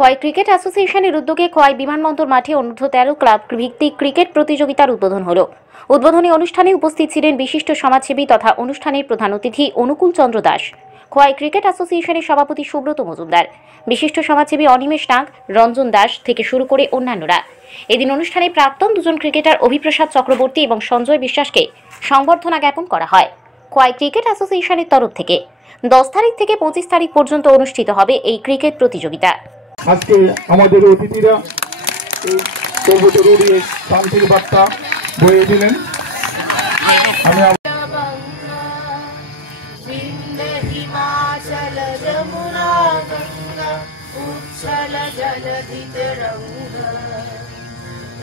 Khowai cricket অ্যাসোসিয়েশনের উদ্যোগে খোয়াই বিমানবন্দর মাঠে অনূর্ধ্ব-13 ক্লাব ভিত্তিক ক্রিকেট প্রতিযোগিতার উদ্বোধন হলো। উদ্বোধনী অনুষ্ঠানে উপস্থিত ছিলেন বিশিষ্ট সমাজসেবী তথা অনুষ্ঠানের প্রধান অতিথি অনুকূল চন্দ্র দাস, খোয়াই ক্রিকেট অ্যাসোসিয়েশনের সভাপতি সুব্রত মজুমদার, বিশিষ্ট সমাজসেবী অনিমেষ নাগ, রঞ্জন দাস থেকে শুরু করে অন্যান্যরা। এদিন অনুষ্ঠানে প্রাক্তন দুজন ক্রিকেটার অভিপ্রসাদ চক্রবর্তী এবং সঞ্জয় বিশ্বাসকে সংবর্ধনা জ্ঞাপন করা হয়। খোয়াই ক্রিকেট অ্যাসোসিয়েশনের তরফ থেকে 10 তারিখ থেকে 25 তারিখ পর্যন্ত অনুষ্ঠিত হবে এই ক্রিকেট প্রতিযোগিতা। আজকে আমাদের অতিথিরা সর্বজরুরি শান্তির বার্তা বয়ে দিলেন। আমি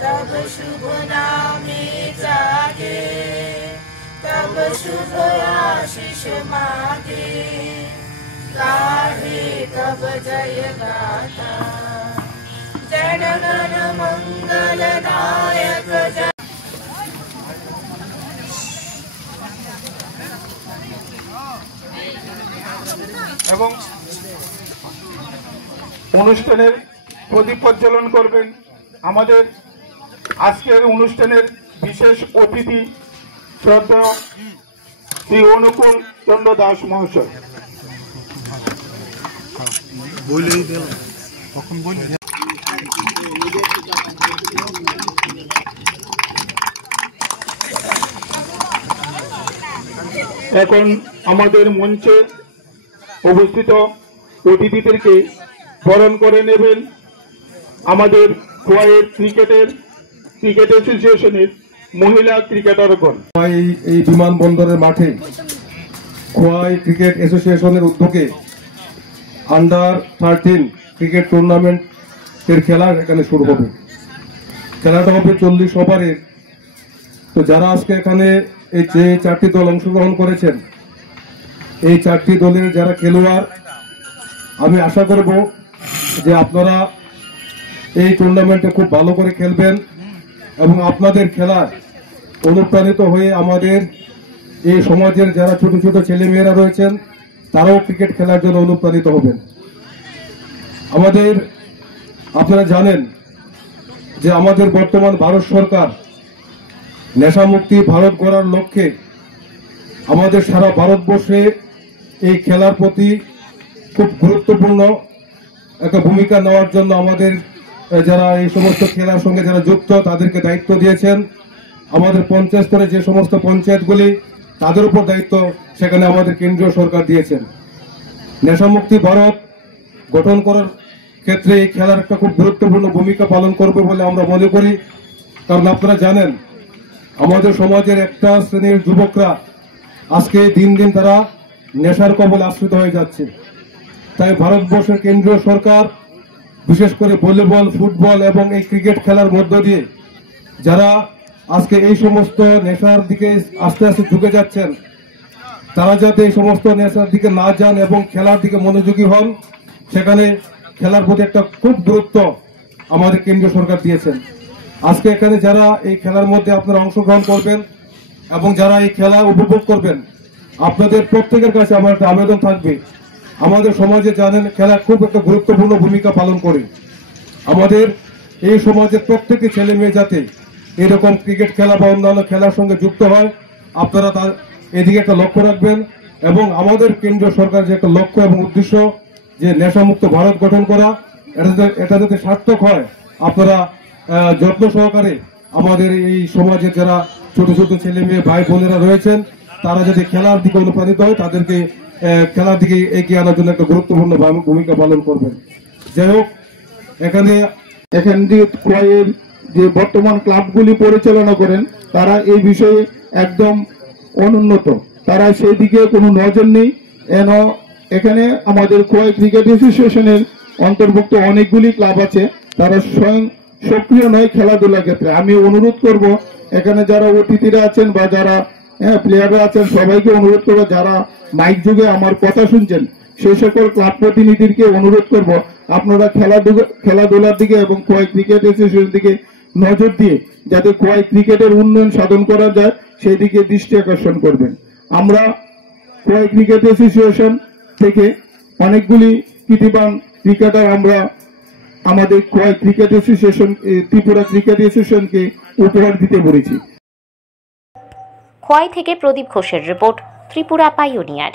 तब शुभ नामे जागे, तब शुभ आशीष मागे, गाहे तब जय गाथा, जन गण मंगलदायक जय। এবং অনুষ্ঠানের প্রদীপ প্রজ্বলন করবেন আমাদের আজকের অনুষ্ঠানের বিশেষ অতিথি শ্রদ্ধা শ্রী অনুকূল চন্দ্র দাস মহাশয়। এখন আমাদের মঞ্চে উপস্থিত অতিথিদেরকে বরণ করে নেবেন আমাদের খোয়াই ক্রিকেট অ্যাসোসিয়েশনের মহিলা ক্রিকেটারগণ। এই বিমানবন্দরের মাঠে খোয়াই ক্রিকেট অ্যাসোসিয়েশনের উদ্যোগে আন্ডার 13 ক্রিকেট টুর্নামেন্টের খেলা এখানে শুরু হবে। খেলাটা হবে 40 ওভারের। তো যারা আজকে এখানে এই যে 4টি দল অংশগ্রহণ করেছেন, এই 4টি দলের যারা খেলোয়াড়, আমি আশা করব যে আপনারা এই টুর্নামেন্টে খুব ভালো করে খেলবেন এবং আপনাদের খেলার অনুপ্রাণিত হয়ে আমাদের এই সমাজের যারা ছোট ছোট ছেলেমেয়েরা রয়েছেন তারাও ক্রিকেট খেলার জন্য অনুপ্রাণিত হবেন। আপনারা জানেন যে আমাদের বর্তমান ভারত সরকার নেশামুক্তি ভারত গড়ার লক্ষ্যে আমাদের সারা ভারতবর্ষে এই খেলার প্রতি খুব গুরুত্বপূর্ণ একটা ভূমিকা নেওয়ার জন্য আমাদের যারা এই সমস্ত খেলার সঙ্গে যারা যুক্ত তাদেরকে দায়িত্ব দিয়েছেন। আমাদের পঞ্চায়েত স্তরে যে সমস্ত পঞ্চায়েতগুলি তাদের উপর দায়িত্ব সেখানে আমাদের কেন্দ্রীয় সরকার দিয়েছেন। নেশামুক্তি ভারত গঠন করার ক্ষেত্রে এই খেলার একটা খুব গুরুত্বপূর্ণ ভূমিকা পালন করবে বলে আমরা মনে করি। কারণ আপনারা জানেন আমাদের সমাজের একটা শ্রেণীর যুবকরা আজকে দিন দিন তারা নেশার কবলে আশ্রিত হয়ে যাচ্ছে। তাই ভারতবর্ষের কেন্দ্রীয় সরকার বিশেষ করে ভলিবল, ফুটবল এবং এই ক্রিকেট খেলার মধ্য দিয়ে যারা আজকে এই সমস্ত নেশার দিকে আস্তে আস্তে ঝুঁকে যাচ্ছেন, তারা যাতে এই সমস্ত নেশার দিকে না যান এবং খেলার দিকে মনোযোগী হন, সেখানে খেলার প্রতি একটা খুব গুরুত্ব আমাদের কেন্দ্রীয় সরকার দিয়েছেন। আজকে এখানে যারা এই খেলার মধ্যে আপনারা অংশগ্রহণ করবেন এবং যারা এই খেলা উপভোগ করবেন, আপনাদের প্রত্যেকের কাছে আমার একটা আবেদন থাকবে। আমাদের সমাজে জানেন খেলা খুব একটা গুরুত্বপূর্ণ ভূমিকা পালন করে। আমাদের এই সমাজের প্রত্যেকটি ছেলে মেয়ে যাতে এরকম ক্রিকেট খেলা বা অন্যান্য খেলার সঙ্গে যুক্ত হয়, আপনারা তার এদিকে একটা লক্ষ্য রাখবেন এবং আমাদের কেন্দ্রীয় সরকার যে একটা লক্ষ্য এবং উদ্দেশ্য যে নেশামুক্ত ভারত গঠন করা, এটা যাতে সার্থক হয়, আপনারা যত্ন সহকারে আমাদের এই সমাজের যারা ছোট ছোট ছেলে মেয়ে ভাই বোনেরা রয়েছেন তারা যাতে খেলার দিকে অনুপ্রাণিত হয়, তাদেরকে খেলার দিকে এগিয়ে আনার জন্য একটা গুরুত্বপূর্ণ ভূমিকা পালন করবেন। যাই হোক, এখানে খোয়াইয়ের যে বর্তমান ক্লাবগুলি পরিচালনা করেন তারা এই বিষয়ে একদম অনুন্নত, তারা সেই দিকে কোনো নজর নেই। এখানে আমাদের খোয়াই ক্রিকেট অ্যাসোসিয়েশনের অন্তর্ভুক্ত অনেকগুলি ক্লাব আছে, তারা স্বয়ং সক্রিয় নয় খেলাধুলার ক্ষেত্রে। আমি অনুরোধ করব এখানে যারা অতিথিরা আছেন বা যারা প্লেয়াররা আছেন সবাইকে অনুরোধ করবো, যারা মাইক যুগে আমার কথা শুনছেন সেই সকল ক্লাব প্রতিনিধিকে অনুরোধ করব আপনারা খেলাধুলার দিকে এবং খোয়াই ক্রিকেট অ্যাসোসিয়েশনের দিকে নজর দিয়ে যাতে খোয়াই ক্রিকেটের উন্নয়ন সাধন করা যায় সেই দিকে দৃষ্টি আকর্ষণ করবেন। আমরা খোয়াই ক্রিকেট অ্যাসোসিয়েশন থেকে অনেকগুলি কৃতিবান ক্রিকেটার আমরা আমাদের Khowai cricket association, Tripura cricket অ্যাসোসিয়েশনকে উপহার দিতে পেরেছি। খোয়াই থেকে প্রদীপ ঘোষের রিপোর্ট, ত্রিপুরা পাইওনিয়ার।